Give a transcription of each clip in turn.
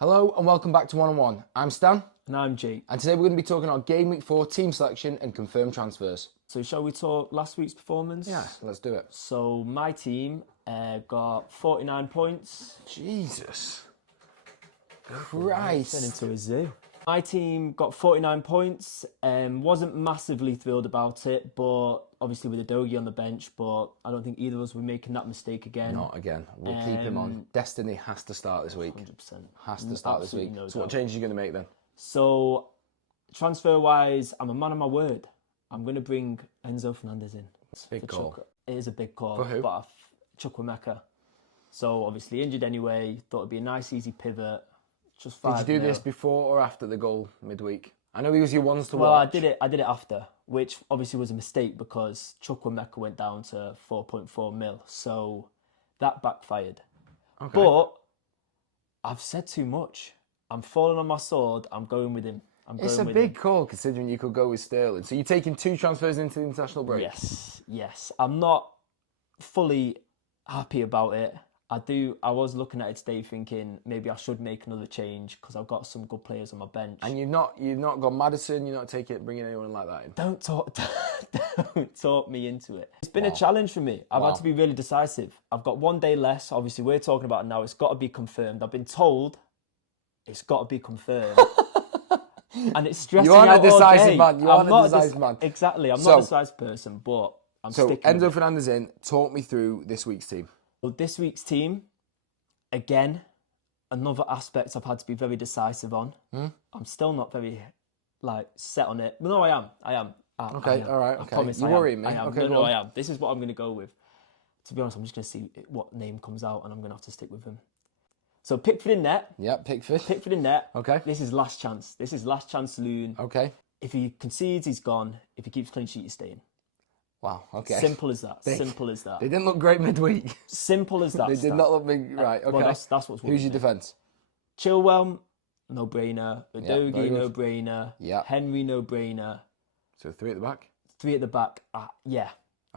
Hello and welcome back to One on One. I'm Stan. And I'm Jake. And today we're going to be talking about Game Week 4 team selection and confirmed transfers. So shall we talk last week's performance? Yeah, let's do it. So my team got 49 points. Jesus Christ. Turned into a zoo. My team got 49 points. Wasn't massively thrilled about it, but obviously with Adogi on the bench, but I don't think either of us were making that mistake again. Not again. We'll keep him on. Destiny has to start this week. 100%. Has to start this week. No So what doubt. changes are you going to make then? So transfer-wise, I'm a man of my word. I'm going to bring Enzo Fernandez in. Big call. It is a big call. For who? But Chukwuemeka. So obviously injured anyway. Thought it'd be a nice, easy pivot. Just 5 Did you do this before or after the goal midweek? I know he was your ones to Well, watch. I did it after, which obviously was a mistake because Chukwuemeka went down to 4.4 mil. So that backfired. Okay. But I've said too much. I'm falling on my sword. I'm going with him. It's a big call considering you could go with Sterling. So you're taking 2 transfers into the international break? Yes. I'm not fully happy about it. I was looking at it today thinking maybe I should make another change because I've got some good players on my bench. And you've not got Maddison, you're not bringing anyone like that in? Don't talk me into it. It's been a challenge for me. I've had to be really decisive. I've got 1 day less. Obviously, we're talking about it now. It's got to be confirmed. I've been told it's got to be confirmed. And it's stressing You out aren't a decisive all day. man. You aren't a decisive man. Exactly. I'm not a decisive person, but I'm sticking with Enzo it. Fernandez in. Talk me through this week's team. So this week's team, again, another aspect I've had to be very decisive on. I'm still not very set on it. But no, I am. Okay, all right, I okay. promise You're I am. worrying me. I am. Okay, No, go on. I am. This is what I'm going to go with. To be honest, I'm just going to see what name comes out and I'm going to have to stick with him. So Pickford in net. Yeah, Pickford. Pickford in net. Okay. This is last chance. This is last chance saloon. Okay. If he concedes, he's gone. If he keeps clean sheet, he's staying. Wow, okay. Simple as that. Simple as that. They didn't look great midweek. Simple as that. They did not look big. Right, okay. Well, that's what's Who's your defence? Chilwell, no brainer. Udogi, very no good. brainer. Yeah. Henry, no brainer. So 3 at the back? 3 at the back. Yeah.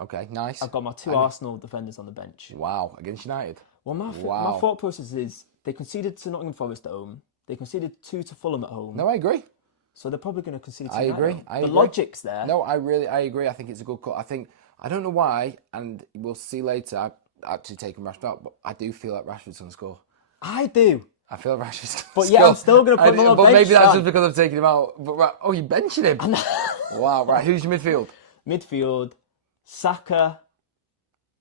Okay, nice. I've got my 2 Arsenal defenders on the bench. Wow, against United? Well, my thought process is they conceded to Nottingham Forest at home. They conceded 2 to Fulham at home. No, I agree. So they're probably going to concede to I United agree. at home. I The agree. logic's there. No, I agree. I think it's a good call. I don't know why, and we'll see later. I've actually taken Rashford out, but I do feel like Rashford's going to score. I do. I feel like Rashford's going to But score. yeah, I'm still going to put him on the But bench. maybe that's Stan. just because I've taken him out. But right, oh, you're benching him? Wow, right. Who's your midfield? Midfield, Saka,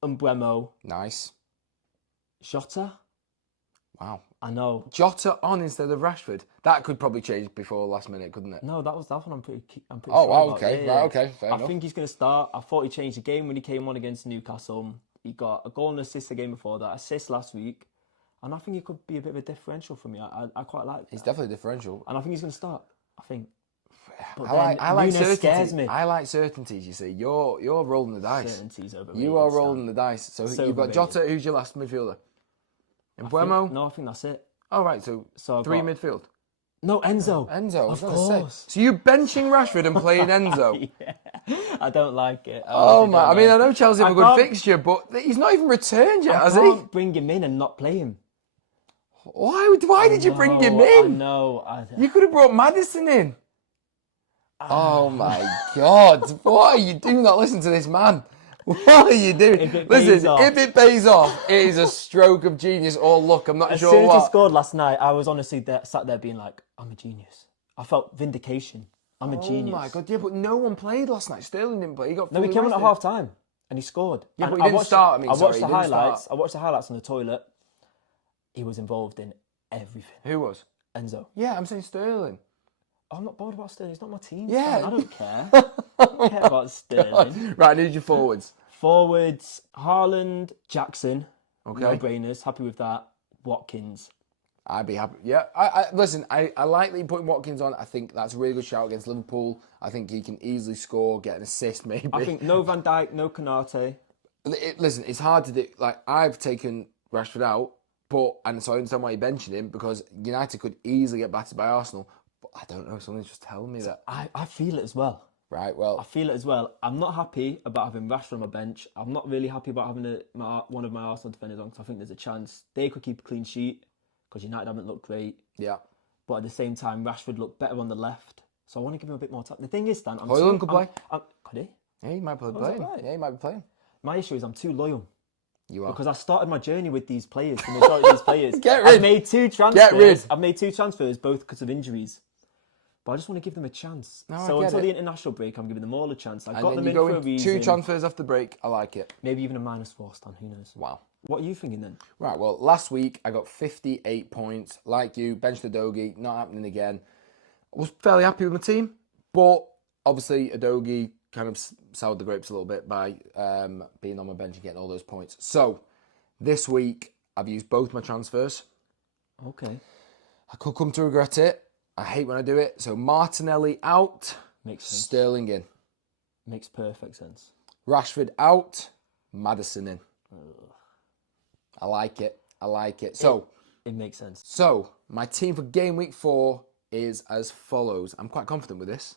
Umbremo, Nice. Jota. Wow. I know. Jota on instead of Rashford. That could probably change before last minute, couldn't it? No, that one I'm pretty Oh, sure wow, about. okay. Yeah. Right, okay. Fair I enough. think he's going to start. I thought he changed the game when he came on against Newcastle. He got a goal and assist the game before that, assist last week. And I think he could be a bit of a differential for me. I quite like that. He's definitely differential. And I think he's going to start. I think. But I like Nunes certainty. scares me. I like certainties, you see. You're rolling the dice. Certainty's overrated. You are Stan. rolling the dice. So So you've got overrated. Jota. Who's your last midfielder? I think- Embuemo? No, I think that's it. Oh, right. So I've 3 got- midfield. No, Enzo. Enzo, I was Of going to say. course. So you're benching Rashford and playing Enzo? Yeah. I don't like it. Oh, honestly my. don't I mean, I like know Chelsea have a I good can't- fixture, but he's not even returned yet, I has he? can't bring him in and not play him. Why did you bring him in? I know. You could have brought Maddison in. Oh my God. What are you doing? Do not listen to this man. What are you doing? If it Listen, pays off. if it pays off, it is a stroke of genius or luck. I'm not As sure soon as what. he scored last night, I was honestly sat there being like, I'm a genius. I felt vindication. I'm a genius. Oh my God, yeah, but no one played last night. Sterling didn't play. He got No, he fully came on at rested. half time and he scored. Yeah, And but he didn't start, I mean, I watched sorry, the he didn't highlights. start. I watched the highlights on the toilet. He was involved in everything. Who was? Enzo. Yeah, I'm saying Sterling. I'm not bothered about Sterling. It's not my team. Yeah. Stan. I don't care. I don't care about Sterling. Right, who's your forwards? Forwards, Haaland, Jackson. Okay. No-brainers. Happy with that. Watkins. I'd be happy. Yeah, listen, I like that you're putting Watkins on. I think that's a really good shout against Liverpool. I think he can easily score, get an assist maybe. I think no Van Dijk, no Konate. Listen, it's hard to do. Like, I've taken Rashford out, and so I understand why you're benching him, because United could easily get battered by Arsenal. But I don't know, something's just telling me that. I feel it as well. Right, well. I feel it as well. I'm not happy about having Rashford on my bench. I'm not really happy about having one of my Arsenal defenders on, because I think there's a chance they could keep a clean sheet. because United haven't looked great. Yeah. But at the same time, Rashford looked better on the left. So I want to give him a bit more time. The thing is, Dan, Højlund could play. Could he? Yeah, he might be is that playing. right? Yeah, he might be playing. My issue is I'm too loyal. You are. Because I started my journey with these players. The majority of these players. Get rid. I've made 2 transfers. Get rid. I've made 2 transfers, both because of injuries. But I just want to give them a chance. So until the international break, I'm giving them all a chance. I got them in for a reason. 2 transfers after the break. I like it. Maybe even a -4, Stan. Who knows? Wow. What are you thinking then? Right, well, last week I got 58 points. Like you, benched Udogie, not happening again. I was fairly happy with my team, but obviously Udogie kind of soured the grapes a little bit by being on my bench and getting all those points. So, this week I've used both my transfers. Okay. I could come to regret it. I hate when I do it. So, Martinelli out, Makes sense. Sterling in. Makes perfect sense. Rashford out, Maddison in. I like it. I like it. So, It makes sense. So, my team for game week 4 is as follows. I'm quite confident with this.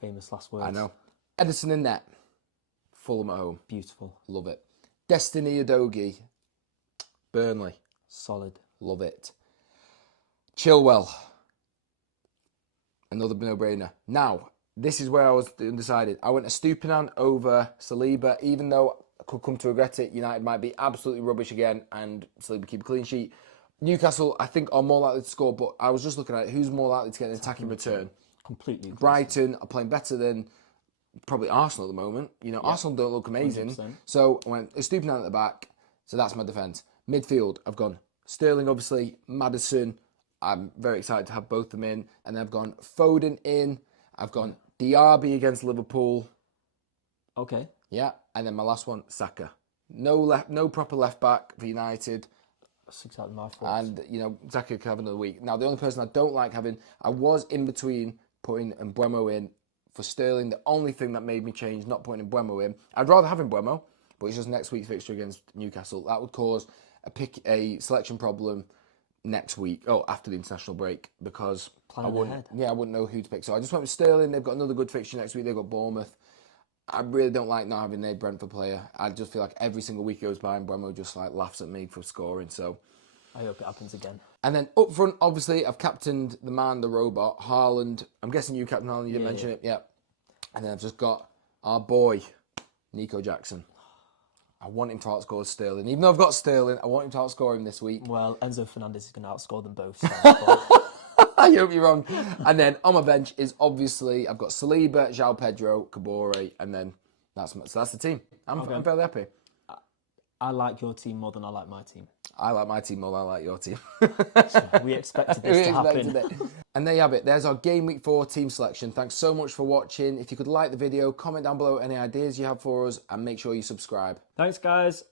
Famous last words. I know. Edison in net. Fulham at home. Beautiful. Love it. Destiny Udogie. Burnley. Solid. Love it. Chilwell. Another no-brainer. Now, this is where I was undecided. I went a Stupinan over Saliba, even though I could come to regret it. United might be absolutely rubbish again and Saliba keep a clean sheet. Newcastle, I think, are more likely to score, but I was just looking at it. Who's more likely to get an attacking return? Completely. Brighton are playing better than probably Arsenal at the moment. You know, Arsenal don't look amazing. 100%. So I went Stupinan at the back. So that's my defence. Midfield, I've gone Sterling, obviously, Maddison. I'm very excited to have both of them in. And then I've gone Foden in. I've gone Diaby against Liverpool. Okay. Yeah. And then my last one, Saka. No proper left back for United. That's exactly my thoughts. And, you know, Saka could have another week. Now, the only person I don't like having, I was in between putting Mbeumo in for Sterling. The only thing that made me change not putting Mbeumo in, I'd rather have Mbeumo, but it's just next week's fixture against Newcastle. That would cause a selection problem next week, after the international break, because I wouldn't know who to pick. So I just went with Sterling. They've got another good fixture next week. They've got Bournemouth. I really don't like not having a Brentford player. I just feel like every single week goes by and Mbeumo just like laughs at me for scoring. So I hope it happens again. And then up front, obviously, I've captained the man, the robot, Haaland. I'm guessing you captain Haaland. You didn't mention it, yeah. And then I've just got our boy, Nico Jackson. I want him to outscore Sterling. Even though I've got Sterling, I want him to outscore him this week. Well, Enzo Fernandez is going to outscore them both. So I hope you're wrong. And then on my bench is obviously, I've got Saliba, João Pedro, Kabore, and then that's the team. I'm fairly happy. I like your team more than I like my team. I like my team more than I like your team. We expected this to happen. And there you have it. There's our Game Week 4 team selection. Thanks so much for watching. If you could like the video, comment down below any ideas you have for us, and make sure you subscribe. Thanks, guys.